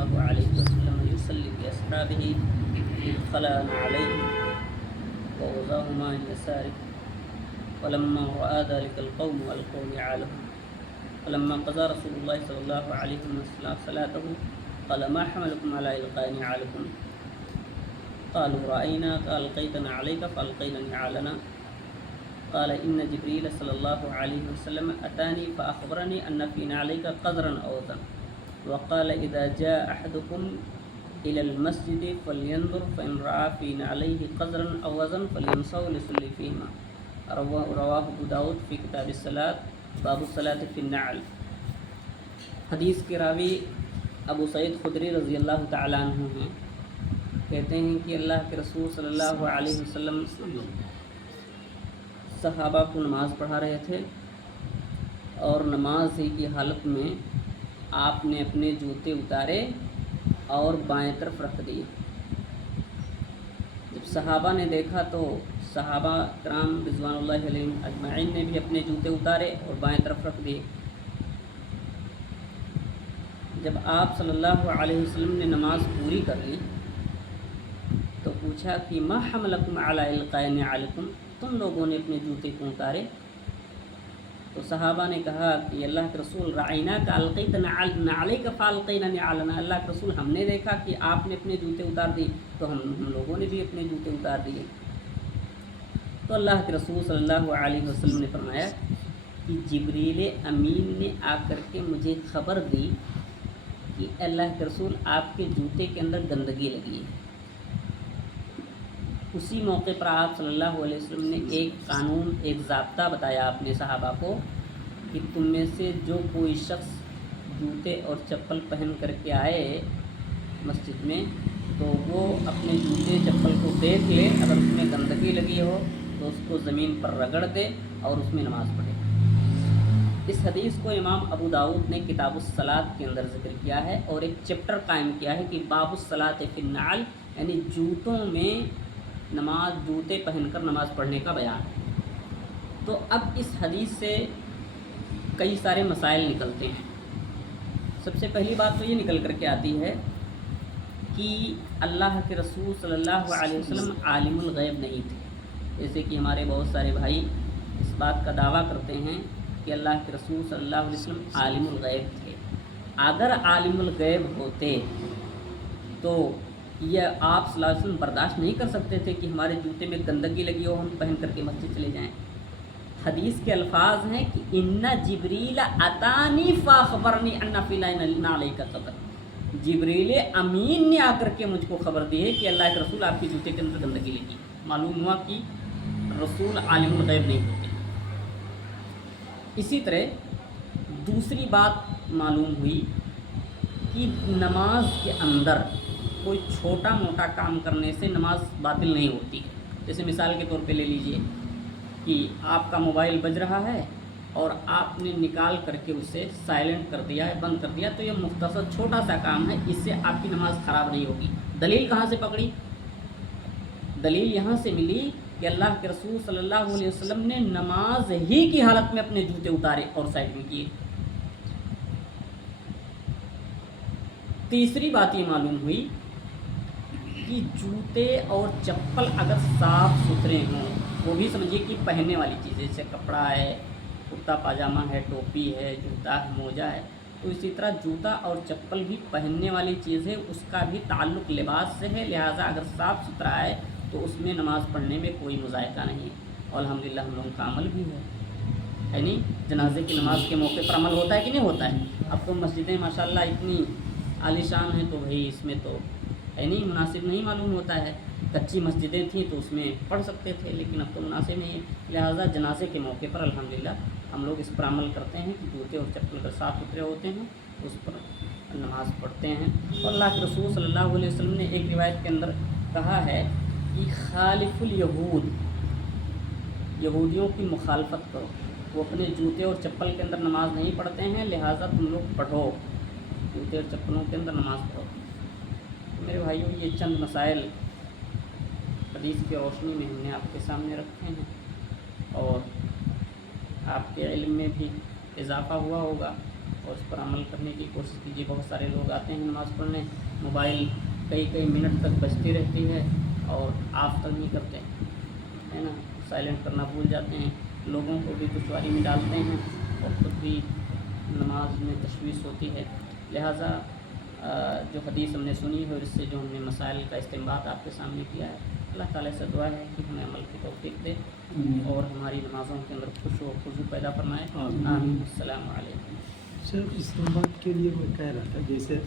الله عليه وسلم يصلي بأصحابه إذ خلع عليه ووضعهما عن يساره ولما رأى ذلك القوم ألقوا نعالهم فلما قضى رسول الله صلى الله عليه وسلم صلاته قال ما حملكم على إلقاء نعالكم قالوا رأيناك ألقيتنا عليك فألقينا نعالنا قال إن جبريل صلى الله عليه وسلم أتاني فأخبرني أن في نعليك قدرا أو وزنا وقال إذا جاء أحدكم إلى المسجد فلينظر فإن رأى في نعليه قدرا أو وزنا فليمسحه ليصلي فيهما رواه ابو داود فی کتاب الصلاۃ باب الصلاۃ فی النعل۔ حدیث کے راوی ابو سعید خدری رضی اللہ تعالیٰ عنہ ہیں، کہتے ہیں کہ اللہ کے رسول صلی اللہ علیہ وسلم صحابہ کو نماز پڑھا رہے تھے اور نماز ہی کی حالت میں آپ نے اپنے جوتے اتارے اور بائیں طرف رکھ دیے۔ جب صحابہ نے دیکھا تو صحابہ کرام رضوان اللہ علیہم اجمعین نے بھی اپنے جوتے اتارے اور بائیں طرف رکھ دیے۔ جب آپ صلی اللہ علیہ وسلم نے نماز پوری کر لی تو پوچھا کہ ما حملکم علی القاء نعالکم، تم لوگوں نے اپنے جوتے کیوں اتارے؟ تو صحابہ نے کہا کہ اللہ کے رسول رأیناک القیت نعلیک فالقینا نعالنا، اللہ کے رسول ہم نے دیکھا کہ آپ نے اپنے جوتے اتار دیے تو ہم لوگوں نے بھی اپنے جوتے اتار دیے۔ تو اللہ کے رسول صلی اللہ علیہ وسلم نے فرمایا کہ جبریل امین نے آ کر کے مجھے خبر دی کہ اللہ کے رسول آپ کے جوتے کے اندر گندگی لگی ہے۔ اسی موقع پر آپ صلی اللہ علیہ وسلم نے ایک قانون، ایک ضابطہ بتایا اپنے صحابہ کو کہ تم میں سے جو کوئی شخص جوتے اور چپل پہن کر کے آئے مسجد میں تو وہ اپنے جوتے چپل کو دیکھ لے، اگر اس میں گندگی لگی ہو تو اس کو زمین پر رگڑ دے اور اس میں نماز پڑھے۔ اس حدیث کو امام ابو داؤد نے کتاب الصلاۃ کے اندر ذکر کیا ہے اور ایک چیپٹر قائم کیا ہے کہ باب الصلاۃ فی النعل، یعنی جوتوں میں نماز، جوتے پہن کر نماز پڑھنے کا بیان۔ تو اب اس حدیث سے کئی سارے مسائل نکلتے ہیں۔ سب سے پہلی بات تو یہ نکل کر کے آتی ہے کہ اللہ کے رسول صلی اللہ علیہ وسلم عالم الغیب نہیں تھے، جیسے کہ ہمارے بہت سارے بھائی اس بات کا دعویٰ کرتے ہیں کہ اللہ کے رسول صلی اللہ علیہ وسلم عالم الغیب تھے۔ اگر عالم الغیب ہوتے تو یہ آپ صلی اللہ علیہ وسلم برداشت نہیں کر سکتے تھے کہ ہمارے جوتے میں گندگی لگی ہو، ہم پہن کر کے مسجد چلے جائیں۔ حدیث کے الفاظ ہیں کہ ان جبریل اتانی فاخبرنی ان فی نعلیک قدر، جبریل امین نے آ کر کے مجھ کو خبر دی ہے کہ اللہ کے رسول آپ کے جوتے کے اندر گندگی لگی۔ معلوم ہوا کہ رسول عالم الغیب نہیں ہوتے۔ اسی طرح دوسری بات معلوم ہوئی کہ نماز کے اندر کوئی چھوٹا موٹا کام کرنے سے نماز باطل نہیں ہوتی ہے۔ جیسے مثال کے طور پہ لے لیجئے کہ آپ کا موبائل بج رہا ہے اور آپ نے نکال کر کے اسے سائلنٹ کر دیا ہے، بند کر دیا، تو یہ مختصر چھوٹا سا کام ہے، اس سے آپ کی نماز خراب نہیں ہوگی۔ دلیل کہاں سے پکڑی؟ دلیل یہاں سے ملی کہ اللہ کے رسول صلی اللہ علیہ وسلم نے نماز ہی کی حالت میں اپنے جوتے اتارے اور سائڈ میں کیے۔ تیسری بات یہ معلوم ہوئی کہ جوتے اور چپل اگر صاف ستھرے ہوں، وہ بھی سمجھیے کہ پہننے والی چیزیں، جیسے کپڑا ہے، کرتا پاجامہ ہے، ٹوپی ہے، جوتا ہے، موجہ ہے، تو اسی طرح جوتا اور چپل بھی پہننے والی چیز ہے، اس کا بھی تعلق لباس سے ہے، لہٰذا اگر صاف ستھرا ہے تو اس میں نماز پڑھنے میں کوئی مذائقہ نہیں ہے، اور الحمدللہ ہم لوگوں کا عمل بھی ہے۔ یعنی جنازے کی نماز کے موقع پر عمل ہوتا ہے کہ نہیں ہوتا ہے؟ اب تو مسجدیں ماشاءاللہ اتنی عالیشان ہیں تو بھائی اس میں تو نہیں مناسب نہیں معلوم ہوتا ہے۔ کچی مسجدیں تھیں تو اس میں پڑھ سکتے تھے، لیکن اب تو مناسب نہیں ہے، لہٰذا جنازے کے موقع پر الحمدللہ ہم لوگ اس پر عمل کرتے ہیں کہ جوتے اور چپل اگر صاف ستھرے ہوتے ہیں اس پر نماز پڑھتے ہیں۔ اور اللہ کے رسول صلی اللہ علیہ وسلم نے ایک روایت کے اندر کہا ہے کہ خالف الیہود، یہودیوں کی مخالفت کرو، وہ اپنے جوتے اور چپل کے اندر نماز نہیں پڑھتے ہیں، لہٰذا تم لوگ پڑھو، جوتے اور چپلوں کے اندر نماز پڑھو۔ میرے بھائیوں، یہ چند مسائل حدیث کی روشنی میں ہم نے آپ کے سامنے رکھے ہیں اور آپ کے علم میں بھی اضافہ ہوا ہوگا۔ اور اس پر عمل کرنے کی کوشش کیجیے. بہت سارے لوگ آتے ہیں نماز پڑھنے, موبائل کئی منٹ تک بجتی رہتی ہے اور آف تک نہیں کرتے, ہے نا, سائلنٹ کرنا بھول جاتے ہیں, لوگوں کو بھی دشواری میں ڈالتے ہیں اور خود بھی نماز میں تشویش ہوتی ہے. لہٰذا جو حدیث ہم نے سنی ہے اور اس سے جو ہم نے مسائل کا استنباط آپ کے سامنے کیا ہے, اللہ تعالیٰ سے دعا ہے کہ ہمیں عمل کی توفیق دے اور ہماری نمازوں کے اندر خوش و خضوع پیدا فرمائے. آمین. السلام علیکم. سر استنباط کے لیے میں کہہ رہا تھا, جیسے